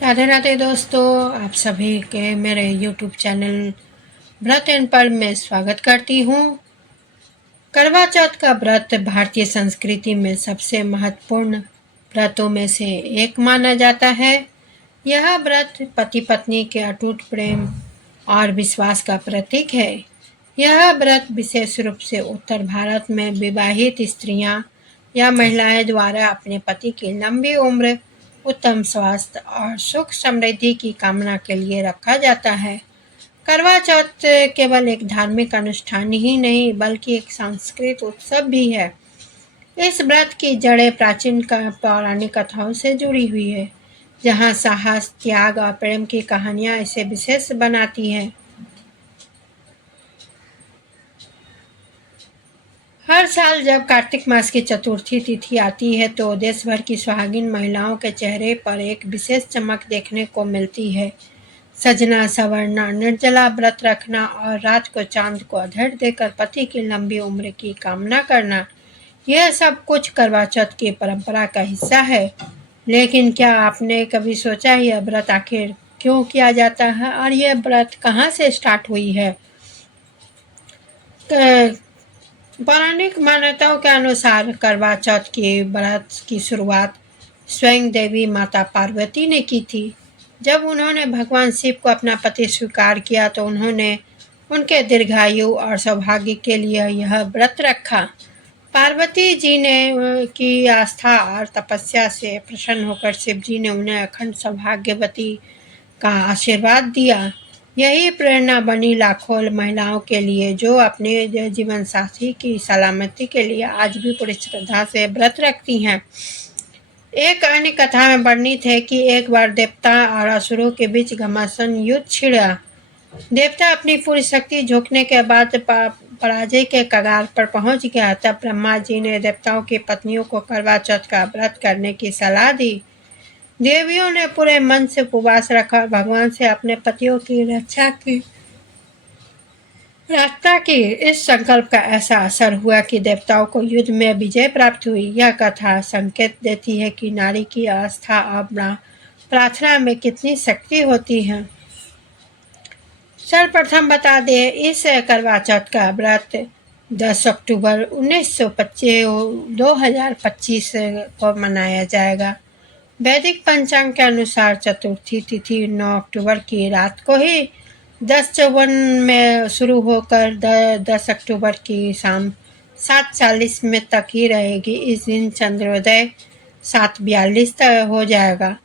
राधे राधे दोस्तों, आप सभी के मेरे YouTube चैनल व्रत एंड पर्व में स्वागत करती हूँ। करवा चौथ का व्रत भारतीय संस्कृति में सबसे महत्वपूर्ण व्रतों में से एक माना जाता है। यह व्रत पति पत्नी के अटूट प्रेम और विश्वास का प्रतीक है। यह व्रत विशेष रूप से उत्तर भारत में विवाहित स्त्रियां या महिलाएं द्वारा अपने पति की लंबी उम्र, उत्तम स्वास्थ्य और सुख समृद्धि की कामना के लिए रखा जाता है। करवा चौथ केवल एक धार्मिक अनुष्ठान ही नहीं बल्कि एक सांस्कृतिक उत्सव भी है। इस व्रत की जड़ें प्राचीन पौराणिक कथाओं से जुड़ी हुई है, जहाँ साहस, त्याग और प्रेम की कहानियाँ इसे विशेष बनाती हैं। हर साल जब कार्तिक मास की चतुर्थी तिथि आती है तो देश भर की सुहागिन महिलाओं के चेहरे पर एक विशेष चमक देखने को मिलती है। सजना, संवरना, निर्जला व्रत रखना और रात को चांद को अधर देकर पति की लंबी उम्र की कामना करना, यह सब कुछ करवा चौथ की परंपरा का हिस्सा है। लेकिन क्या आपने कभी सोचा यह व्रत आखिर क्यों किया जाता है और यह व्रत कहाँ से स्टार्ट हुई है? पौराणिक मान्यताओं के अनुसार करवा चौथ के व्रत की शुरुआत स्वयं देवी माता पार्वती ने की थी। जब उन्होंने भगवान शिव को अपना पति स्वीकार किया तो उन्होंने उनके दीर्घायु और सौभाग्य के लिए यह व्रत रखा। पार्वती जी ने की आस्था और तपस्या से प्रसन्न होकर शिव जी ने उन्हें अखंड सौभाग्यवती का आशीर्वाद दिया। यही प्रेरणा बनी लाखों महिलाओं के लिए जो अपने जीवन साथी की सलामती के लिए आज भी पूरी श्रद्धा से व्रत रखती हैं। एक अन्य कथा में वर्णित है कि एक बार देवता और असुरों के बीच घमासान युद्ध छिड़ा। देवता अपनी पूरी शक्ति झोंकने के बाद पराजय के कगार पर पहुंच गया। तब ब्रह्मा जी ने देवताओं की पत्नियों को करवा चौथ का व्रत करने की सलाह दी। देवियों ने पूरे मन से उपवास रखा और भगवान से अपने पतियों की रक्षा की प्रार्थना की। इस संकल्प का ऐसा असर हुआ कि देवताओं को युद्ध में विजय प्राप्त हुई। यह कथा संकेत देती है कि नारी की आस्था और प्रार्थना में कितनी शक्ति होती है। सर्वप्रथम बता दें, इस करवा चौथ का व्रत 10 अक्टूबर 2025 को मनाया जाएगा। वैदिक पंचांग के अनुसार चतुर्थी तिथि 9 अक्टूबर की रात को ही 10:54 में शुरू होकर 10 अक्टूबर की शाम 7:40 में तक ही रहेगी। इस दिन चंद्रोदय 7:42 तक हो जाएगा।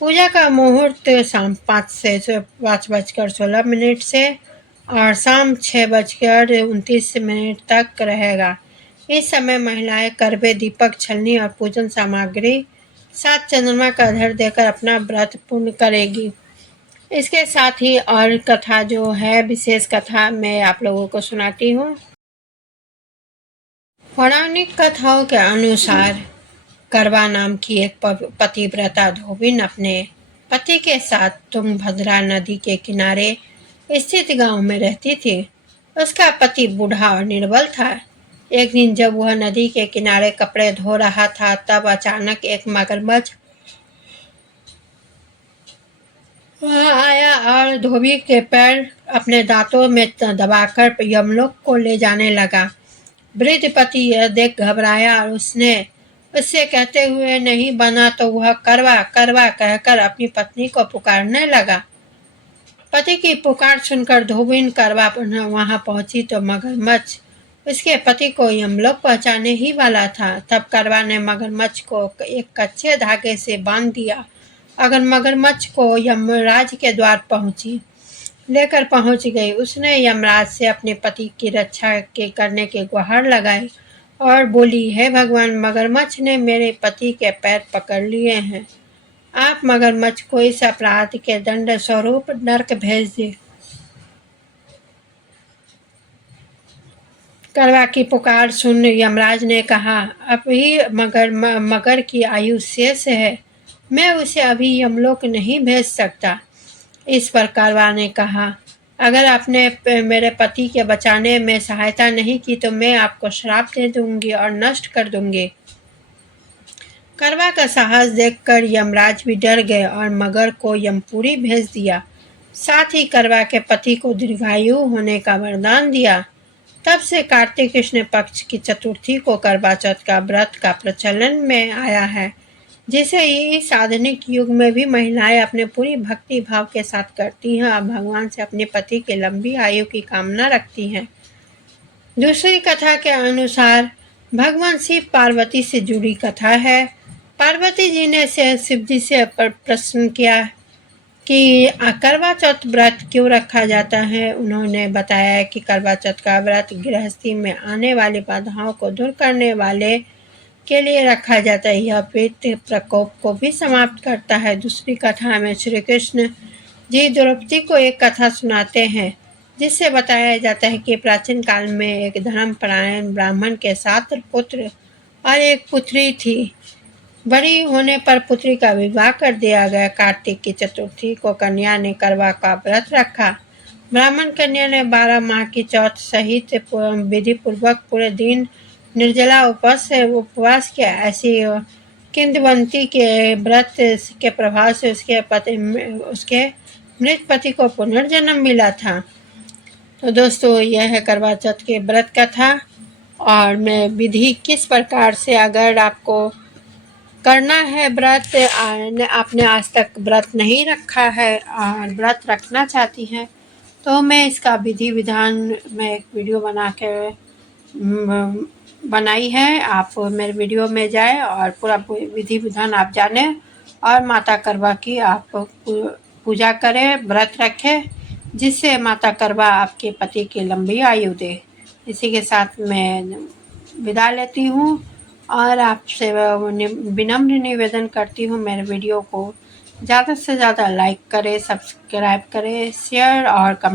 पूजा का मुहूर्त शाम 5:16 से और शाम 6:29 तक रहेगा। इस समय महिलाएं करवे, दीपक, छलनी और पूजन सामग्री सात चंद्रमा का अधर देकर अपना व्रत पूर्ण करेगी। इसके साथ ही और कथा जो है, विशेष कथा मैं आप लोगों को सुनाती हूँ। पौराणिक कथाओं के अनुसार करवा नाम की एक पतिव्रता धोबिन अपने पति के साथ तुंगभद्रा नदी के किनारे स्थित गांव में रहती थी। उसका पति बूढ़ा और निर्बल था। एक दिन जब वह नदी के किनारे कपड़े धो रहा था तब अचानक एक मगरमच्छ वहां आया और धोबी के पैर अपने दांतों में दबाकर यमलोक को ले जाने लगा। वृद्ध पति यह देख घबराया और उससे कहते हुए नहीं बना तो वह करवा करवा कहकर अपनी पत्नी को पुकारने लगा। पति की पुकार सुनकर धोबिन करवा वहां पहुंची तो मगरमच्छ उसके पति को यमलोक पहुंचाने ही वाला था। तब करवा ने मगरमच्छ को एक कच्चे धागे से बांध दिया। अगर मगरमच्छ को यमराज के द्वार लेकर पहुंच गई। उसने यमराज से अपने पति की रक्षा करने की गुहार लगाई और बोली, हे भगवान, मगरमच्छ ने मेरे पति के पैर पकड़ लिए हैं। आप मगरमच्छ को इस अपराध के दंड स्वरूप नरक भेज दें। करवा की पुकार सुन यमराज ने कहा, अभी मगर की आयु शेष है, मैं उसे अभी यमलोक नहीं भेज सकता। इस पर करवा ने कहा, अगर आपने मेरे पति के बचाने में सहायता नहीं की तो मैं आपको श्राप दे दूंगी और नष्ट कर दूंगी। करवा का साहस देखकर यमराज भी डर गए और मगर को यमपुरी भेज दिया। साथ ही करवा के पति को दीर्घायु होने का वरदान दिया। तब से कार्तिक कृष्ण पक्ष की चतुर्थी को करवा चौथ का व्रत का प्रचलन में आया है, जिसे इस आधुनिक युग में भी महिलाएं अपने पूरी भक्ति भाव के साथ करती हैं और भगवान से अपने पति की लंबी आयु की कामना रखती हैं। दूसरी कथा के अनुसार भगवान शिव पार्वती से जुड़ी कथा है। पार्वती जी ने शिव जी से प्रश्न किया कि करवा चौथ व्रत क्यों रखा जाता है। उन्होंने बताया कि करवा चौथ का व्रत गृहस्थी में आने वाली बाधाओं को दूर करने वाले के लिए रखा जाता है। यह पितृ प्रकोप को भी समाप्त करता है। दूसरी कथा में श्री कृष्ण जी द्रौपदी को एक कथा सुनाते हैं, जिससे बताया जाता है कि प्राचीन काल में एक धर्मपरायण ब्राह्मण के 7 पुत्र और एक पुत्री थी। बड़ी होने पर पुत्री का विवाह कर दिया गया। कार्तिक की चतुर्थी को कन्या ने करवा का व्रत रखा। ब्राह्मण कन्या ने 12 माह की चौथ सहित विधि पूर्वक पूरे दिन निर्जला उपवास किया। ऐसी किंवदंती के व्रत के प्रभाव से उसके मृत पति को पुनर्जन्म मिला था। तो दोस्तों, यह है करवा चौथ के व्रत कथा और मैं विधि किस प्रकार से, अगर आपको करना है व्रत, आपने आज तक व्रत नहीं रखा है और व्रत रखना चाहती हैं, तो मैं इसका विधि विधान में एक वीडियो बनाई है। आप मेरे वीडियो में जाएं और पूरा विधि विधान आप जानें और माता करवा की आप पूजा करें, व्रत रखें, जिससे माता करवा आपके पति की लंबी आयु दे। इसी के साथ मैं विदा लेती हूँ और आपसे विनम्र निवेदन करती हूँ, मेरे वीडियो को ज़्यादा से ज़्यादा लाइक करें, सब्सक्राइब करें, शेयर और कमेंट